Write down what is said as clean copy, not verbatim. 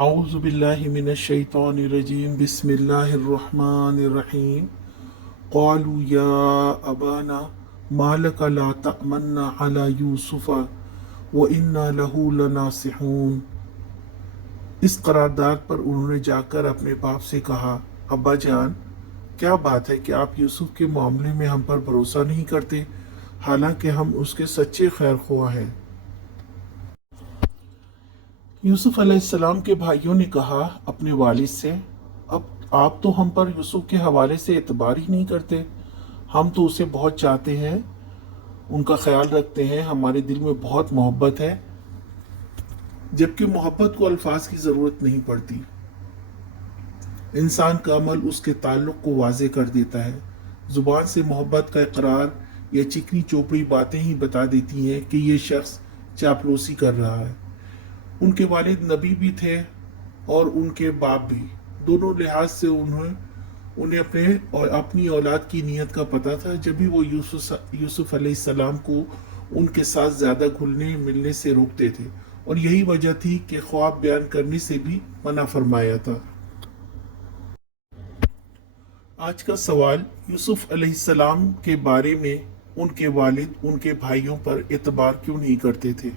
اعوذ باللہ من الشیطان الرجیم بسم اللہ الرحمن الرحیم قالوا یا ابانا ما لک لا تأمنا علی یوسف وإنا له لناصحون۔ اس قرارداد پر انہوں نے جا کر اپنے باپ سے کہا، ابا جان، کیا بات ہے کہ آپ یوسف کے معاملے میں ہم پر بھروسہ نہیں کرتے، حالانکہ ہم اس کے سچے خیر خواہ ہیں۔ یوسف علیہ السلام کے بھائیوں نے کہا اپنے والد سے، اب آپ تو ہم پر یوسف کے حوالے سے اعتبار ہی نہیں کرتے، ہم تو اسے بہت چاہتے ہیں، ان کا خیال رکھتے ہیں، ہمارے دل میں بہت محبت ہے، جبکہ محبت کو الفاظ کی ضرورت نہیں پڑتی۔ انسان کا عمل اس کے تعلق کو واضح کر دیتا ہے۔ زبان سے محبت کا اقرار یا چکنی چوپڑی باتیں ہی بتا دیتی ہیں کہ یہ شخص چاپلوسی کر رہا ہے۔ ان کے والد نبی بھی تھے اور ان کے باپ بھی، دونوں لحاظ سے انہیں اپنی اولاد کی نیت کا پتہ تھا، جب بھی وہ یوسف علیہ السلام کو ان کے ساتھ زیادہ گھلنے ملنے سے روکتے تھے، اور یہی وجہ تھی کہ خواب بیان کرنے سے بھی منع فرمایا تھا۔ آج کا سوال، یوسف علیہ السلام کے بارے میں ان کے والد ان کے بھائیوں پر اعتبار کیوں نہیں کرتے تھے؟